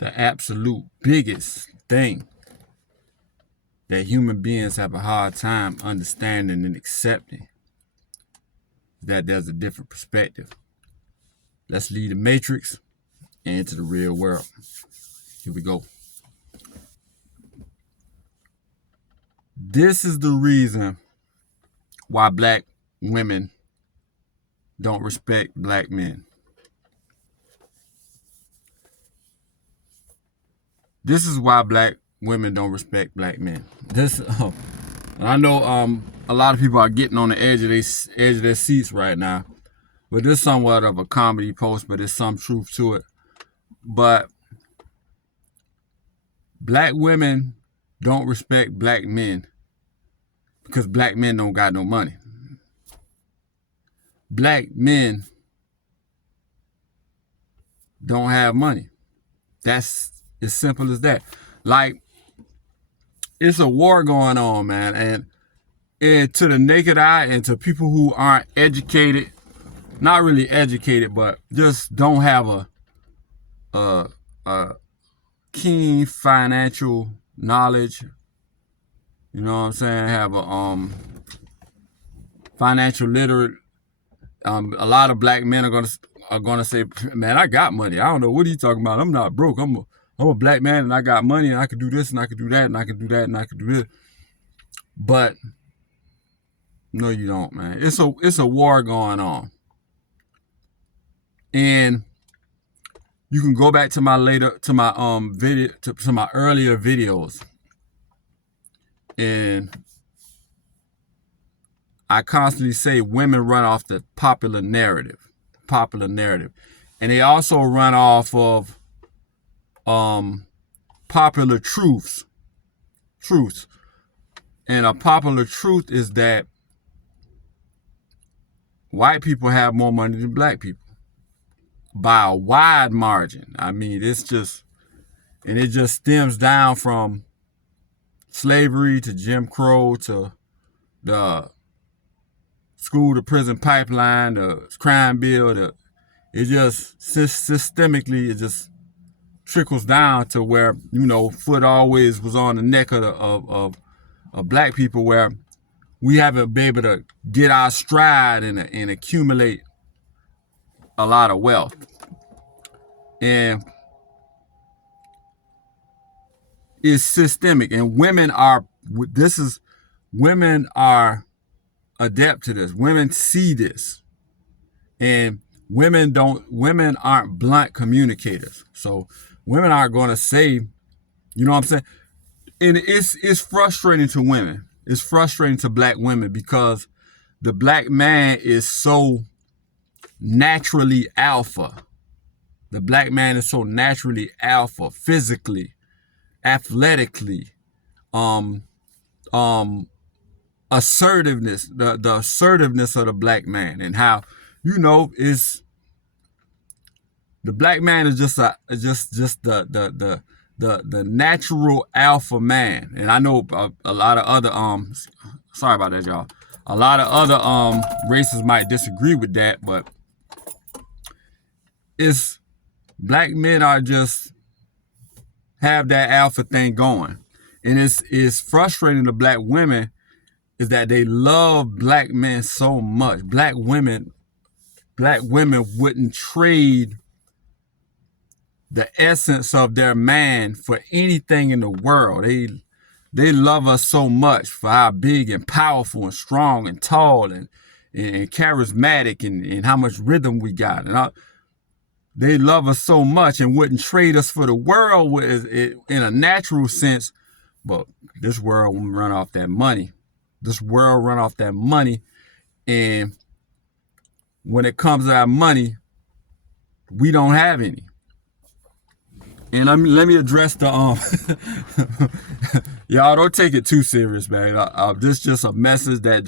the absolute biggest thing that human beings have a hard time understanding and accepting is that there's a different perspective. Let's leave the matrix and into the real world. Here we go. This is the reason why black women don't respect black men. This is why black women don't respect black men. And I know a lot of people are getting on the edge of their seats right now, but this is somewhat of a comedy post, but there's some truth to it. But black women don't respect black men because black men don't got no money. Black men don't have money. That's as simple as that. Like, it's a war going on, man. And to the naked eye and to people who aren't educated, not really educated, but just don't have a keen financial knowledge, you know what I'm saying, have a financial literate, a lot of black men are gonna say, man, I got money. I don't know what are you talking about. I'm not broke. I'm a black man and I got money and I can do this and I can do that and I can do that and I can do this. But no, you don't, man. It's a war going on. And you can go back to my earlier videos. And I constantly say women run off the popular narrative. And they also run off of popular truths. And a popular truth is that white people have more money than black people by a wide margin. I mean, it just stems down from slavery to Jim Crow to the school to prison pipeline, the crime bill. It just systemically, it just trickles down to where, you know, foot always was on the neck of black people, where we haven't been able to get our stride and accumulate a lot of wealth. And it's systemic. And women are adept to this. Women see this. And women aren't blunt communicators. So women aren't going to say, you know what I'm saying? And it's frustrating to women. It's frustrating to black women because the black man is so naturally alpha. The black man is so naturally alpha, physically, athletically, assertiveness, the assertiveness of the black man, and how, you know, is the black man is just the natural alpha man. And I know a lot of other sorry about that, y'all. A lot of other races might disagree with that, but it's black men are just have that alpha thing going. And it's frustrating to black women is that they love black men so much. Black women wouldn't trade the essence of their man for anything in the world. They love us so much for how big and powerful and strong and tall and charismatic and how much rhythm we got. And they love us so much and wouldn't trade us for the world in a natural sense. But this world will run off that money. And when it comes to our money, we don't have any. And let me address the y'all don't take it too serious, man. This is just a message that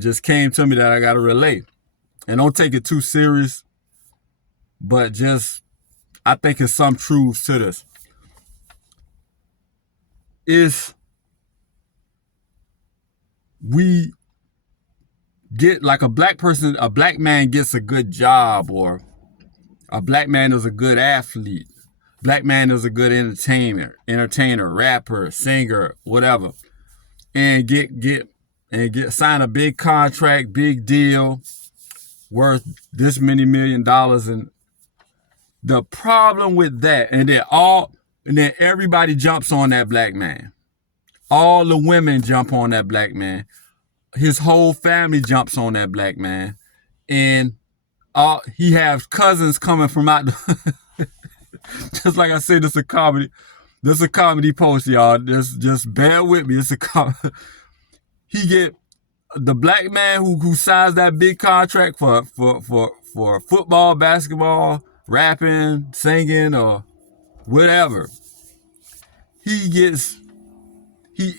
just came to me that I gotta relate. And don't take it too serious, but just I think it's some truth to this. If we get like a black man gets a good job, or a black man is a good athlete, Black man is a good entertainer, rapper, singer, whatever, and get sign a big contract, big deal, worth this many $1 million. And the problem with that, and then everybody jumps on that black man. All the women jump on that black man. His whole family jumps on that black man, and he has cousins coming from out. Just like I said, this is a comedy. This is a comedy post, y'all. Just bear with me. It's a he get the black man who signs that big contract for football, basketball, rapping, singing, or whatever. He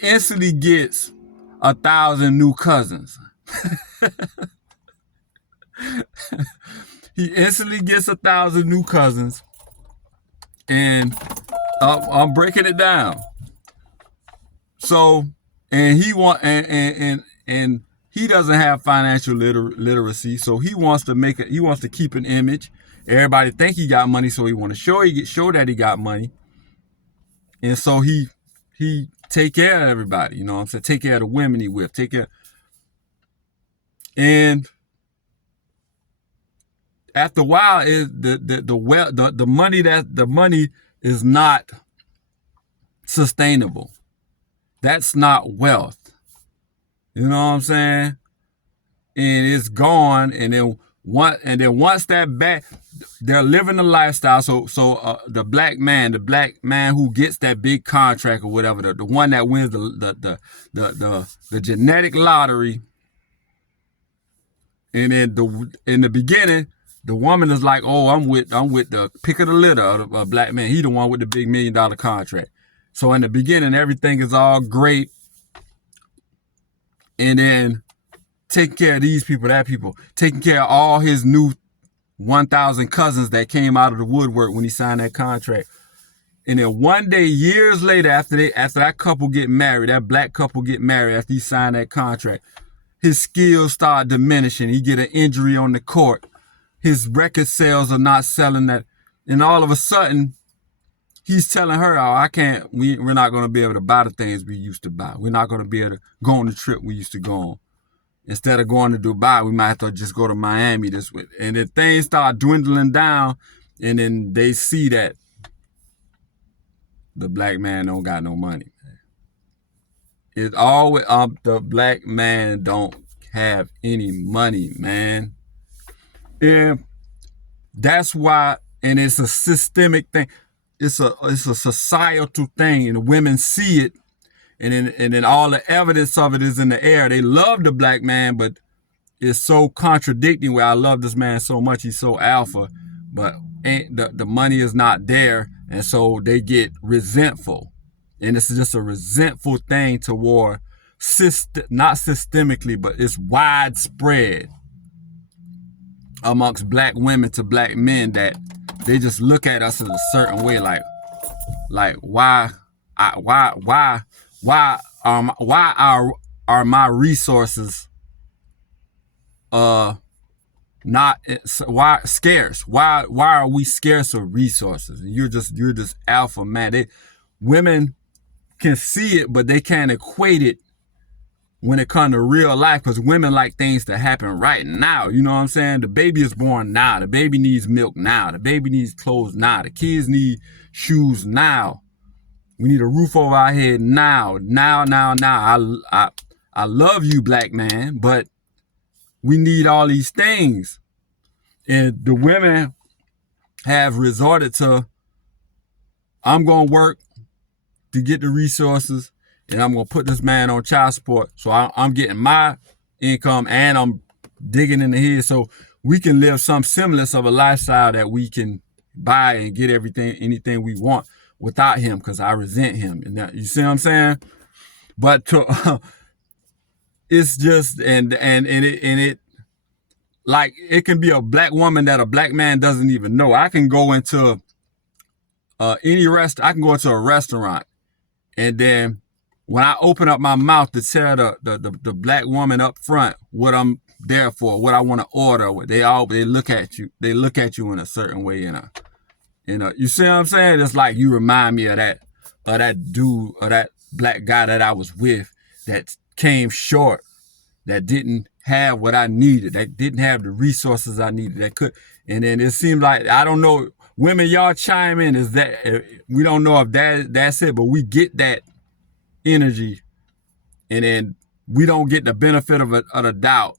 instantly gets 1,000 new cousins. He instantly gets 1,000 new cousins, and I'm breaking it down. So, and he doesn't have financial literacy, so he wants to keep an image. Everybody think he got money, so he want to show that he got money, and so he take care of everybody. You know what I'm saying? Take care of the women he with. Take care, and after a while, the money is not sustainable. That's not wealth. You know what I'm saying? And it's gone. And then once that back, they're living the lifestyle. So the black man who gets that big contract or whatever, the one that wins the genetic lottery. And then in the beginning, the woman is like, oh, I'm with the pick of the litter of a black man. He the one with the big $1 million contract. So in the beginning, everything is all great. And then taking care of these people, that people, taking care of all his new 1,000 cousins that came out of the woodwork when he signed that contract. And then one day, years later, after that couple get married, that black couple get married after he signed that contract, his skills start diminishing. He get an injury on the court. His record sales are not selling that. And all of a sudden, he's telling her, oh, we're not going to be able to buy the things we used to buy. We're not going to be able to go on the trip we used to go on. Instead of going to Dubai, we might have to just go to Miami this week. And then things start dwindling down, and then they see that the black man don't got no money. It's always the black man don't have any money, man. And that's why, and it's a systemic thing. It's a societal thing, and the women see it, and then all the evidence of it is in the air. They love the black man, but it's so contradicting. Where I love this man so much, he's so alpha, but the money is not there, and so they get resentful, and it's just a resentful thing toward not systemically, but it's widespread amongst black women to black men, that they just look at us in a certain way, like why are my resources not why scarce? Why are we scarce of resources? And you're just alpha man. Women can see it, but they can't equate it when it comes to real life, because women like things to happen right now. You know what I'm saying? The baby is born now. The baby needs milk now. The baby needs clothes now. The kids need shoes now. We need a roof over our head now. Now. I love you, black man, but we need all these things. And the women have resorted to, I'm going to work to get the resources, and I'm going to put this man on child support. So I'm getting my income, and I'm digging in the head so we can live some semblance of a lifestyle that we can buy and get anything we want without him, because I resent him. And that, you see what I'm saying? But it's just, and it like, it can be a black woman that a black man doesn't even know. I can go into I can go into a restaurant, and then when I open up my mouth to tell the black woman up front what I'm there for, what I want to order, they look at you in a certain way, You see what I'm saying? It's like you remind me of that dude or that black guy that I was with that came short, that didn't have what I needed, that didn't have the resources I needed, that could. And then it seemed like, I don't know, women, y'all chime in. Is that we don't know if that's it, but we get that energy, and then we don't get the benefit of the doubt.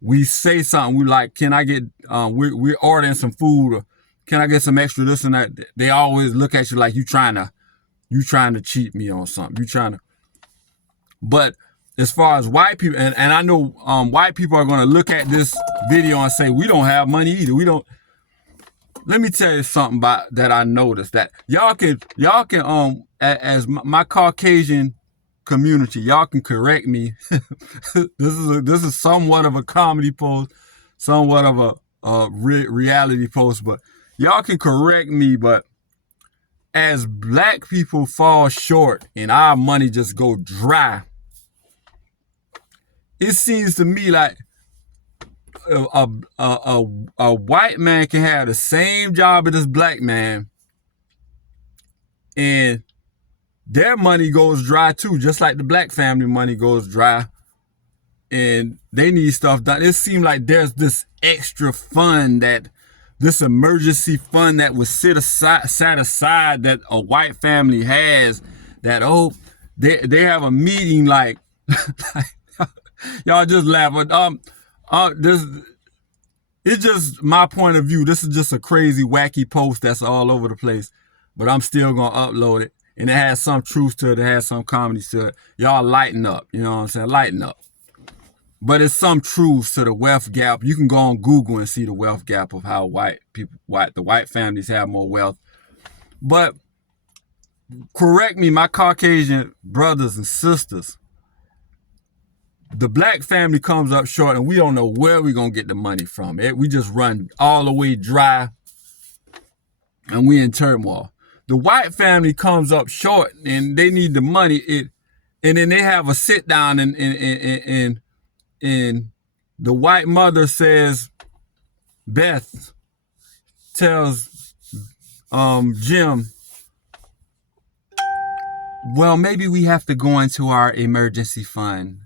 We say something, we like, can I get, we're ordering some food, or can I get some extra this and that? They always look at you like you trying to cheat me on something. But as far as white people, and I know white people are going to look at this video and say, we don't have money either. We don't. Let me tell you something about that I noticed, that y'all can as my Caucasian community, y'all can correct me. This is somewhat of a comedy post, somewhat of a reality post, but y'all can correct me. But as black people fall short and our money just go dry, it seems to me like a white man can have the same job as this black man, and their money goes dry too, just like the black family money goes dry, and they need stuff done. It seems like there's this extra fund, this emergency fund that was set aside that a white family has, that they have a meeting like y'all just laugh, but this, it's just my point of view. This is just a crazy, wacky post that's all over the place, but I'm still gonna upload it, and it has some truth to it. It has some comedy to it. Y'all lighten up, you know what I'm saying? Lighten up. But it's some truth to the wealth gap. You can go on Google and see the wealth gap of how the white families have more wealth. But correct me, my Caucasian brothers and sisters, the black family comes up short, and we don't know where we're going to get the money from. We just run all the way dry, and we in turmoil. The white family comes up short, and they need the money. And then they have a sit down, and the white mother says, Beth tells Jim, well, maybe we have to go into our emergency fund.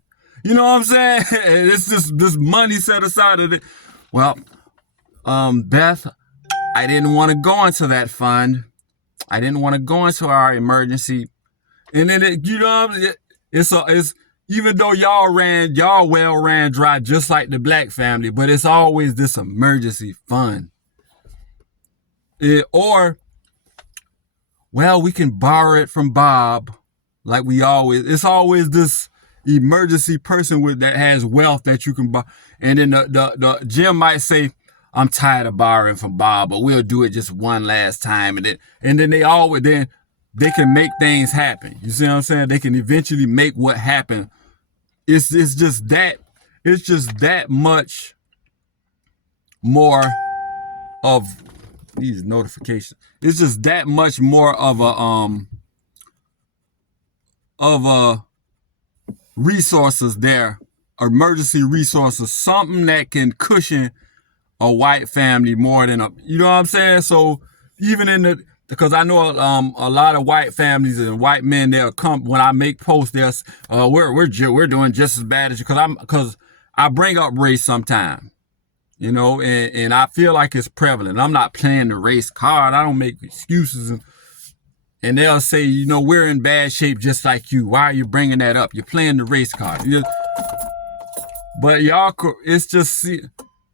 You know what I'm saying? It's just this money set aside of it. Well, Beth, I didn't want to go into that fund. I didn't want to go into our emergency. And then it's even though y'all well ran dry, just like the black family, but it's always this emergency fund. Or, well, we can borrow it from Bob, like it's always this emergency person that has wealth that you can buy. And then the Jim might say, I'm tired of borrowing from Bob, but we'll do it just one last time. And then they can make things happen. You see what I'm saying? They can eventually make what happen. It's just that much more of these notifications. It's just that much more of a resources there, emergency resources, something that can cushion a white family more than you know what I'm saying? So even because I know a lot of white families and white men, they'll come when I make posts. There's we're doing just as bad as you, because I bring up race sometimes, you know, and I feel like it's prevalent. I'm not playing the race card. I don't make excuses, and they'll say, you know, we're in bad shape just like you. Why are you bringing that up? You're playing the race card. But y'all, it's just,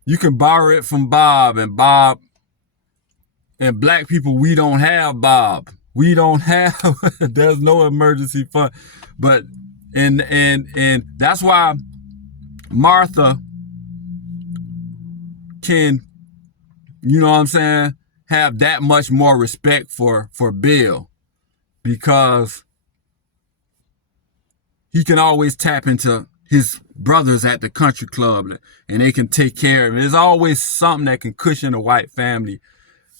you can borrow it from Bob, and black people, we don't have Bob. We don't have, there's no emergency fund. But, and that's why Martha can, you know what I'm saying, have that much more respect for Bill, because he can always tap into his brothers at the country club, and they can take care of him. There's always something that can cushion a white family.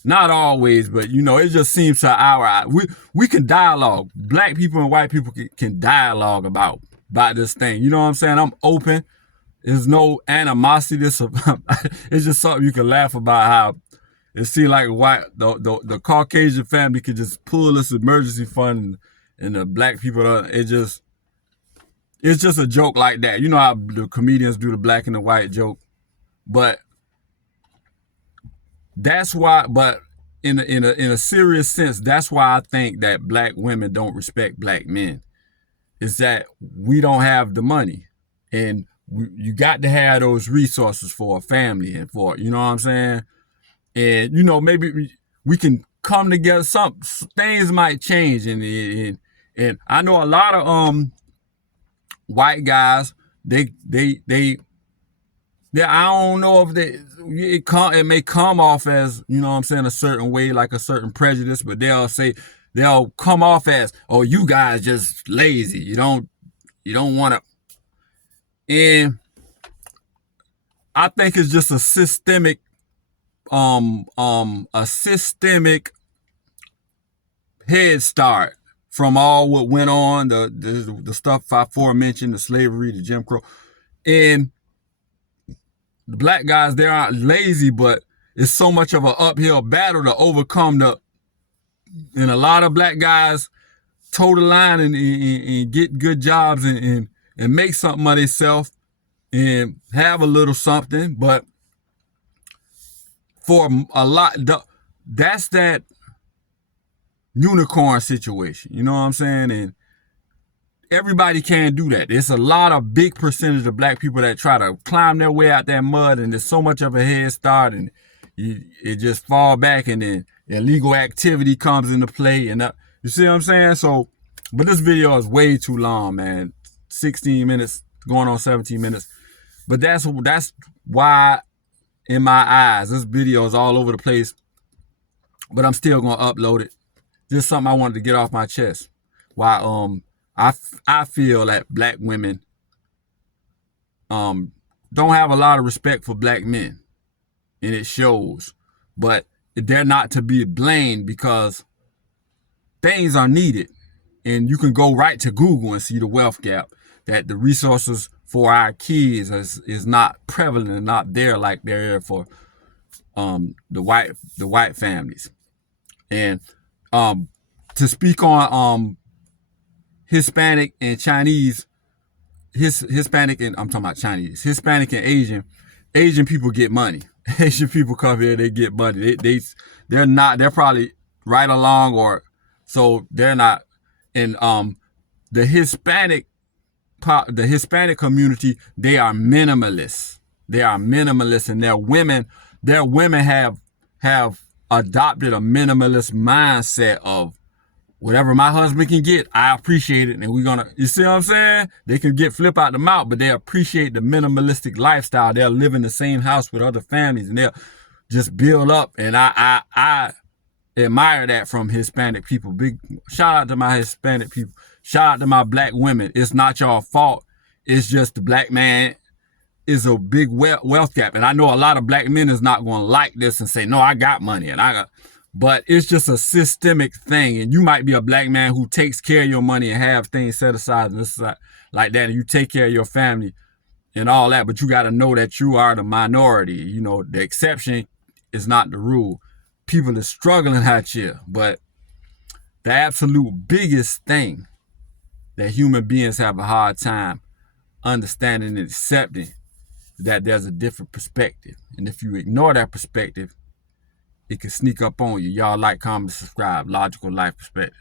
Not always, but you know, it just seems to we can dialogue. Black people and white people can dialogue about this thing. You know what I'm saying? I'm open. There's no animosity. It's just something you can laugh about, it seems like the Caucasian family could just pull this emergency fund, and the black people it's just a joke like that. You know how the comedians do the black and the white joke, but that's why. But in a serious sense, that's why I think that black women don't respect black men. Is that we don't have the money, and you got to have those resources for a family and for, you know what I'm saying. And you know, maybe we can come together. Some things might change, and I know a lot of white guys. They I don't know if it may come off as, you know what I'm saying, a certain way, like a certain prejudice, but they'll come off as, oh, you guys just lazy. You don't want to. And I think it's just a systemic head start from all what went on, the stuff I aforementioned, the slavery, the Jim Crow. And the black guys, they aren't lazy, but it's so much of an uphill battle to overcome and a lot of black guys toe the line and get good jobs and make something of themselves and have a little something. But for a lot, that's that unicorn situation. You know what I'm saying? And everybody can't do that. It's a lot of big percentage of black people that try to climb their way out that mud, and there's so much of a head start, and it just fall back, and then illegal activity comes into play, and you see what I'm saying? So, but this video is way too long, man. 16 minutes, going on 17 minutes. But that's why, in my eyes, this video is all over the place. But I'm still gonna upload it. Just something I wanted to get off my chest. Why I feel that black women don't have a lot of respect for black men, and it shows. But they're not to be blamed, because things are needed, and you can go right to Google and see the wealth gap, that the resources for our kids is not prevalent and not there like they're for the white families. And to speak on Hispanic and Chinese, Hispanic and I'm talking about Chinese, Hispanic and Asian people get money. Asian people come here, they get money. They're probably right along, or so they're not. And the Hispanic community, they are minimalists. They are minimalists, and their women have adopted a minimalist mindset of, whatever my husband can get, I appreciate it, and we're gonna, you see what I'm saying? They can get flip out the mouth, but they appreciate the minimalistic lifestyle. They'll live in the same house with other families, and they'll just build up. And I admire that from Hispanic people. Big shout out to my Hispanic people. Shout out to my black women. It's not your fault. It's just the black man is a big wealth gap. And I know a lot of black men is not going to like this and say, no, I got money, and but it's just a systemic thing. And you might be a black man who takes care of your money and have things set aside and this like that, and you take care of your family and all that, but you got to know that you are the minority. You know, the exception is not the rule. People are struggling out here, but the absolute biggest thing that human beings have a hard time understanding and accepting is that there's a different perspective. And if you ignore that perspective, it can sneak up on you. Y'all like, comment, subscribe. Logical Life Perspective.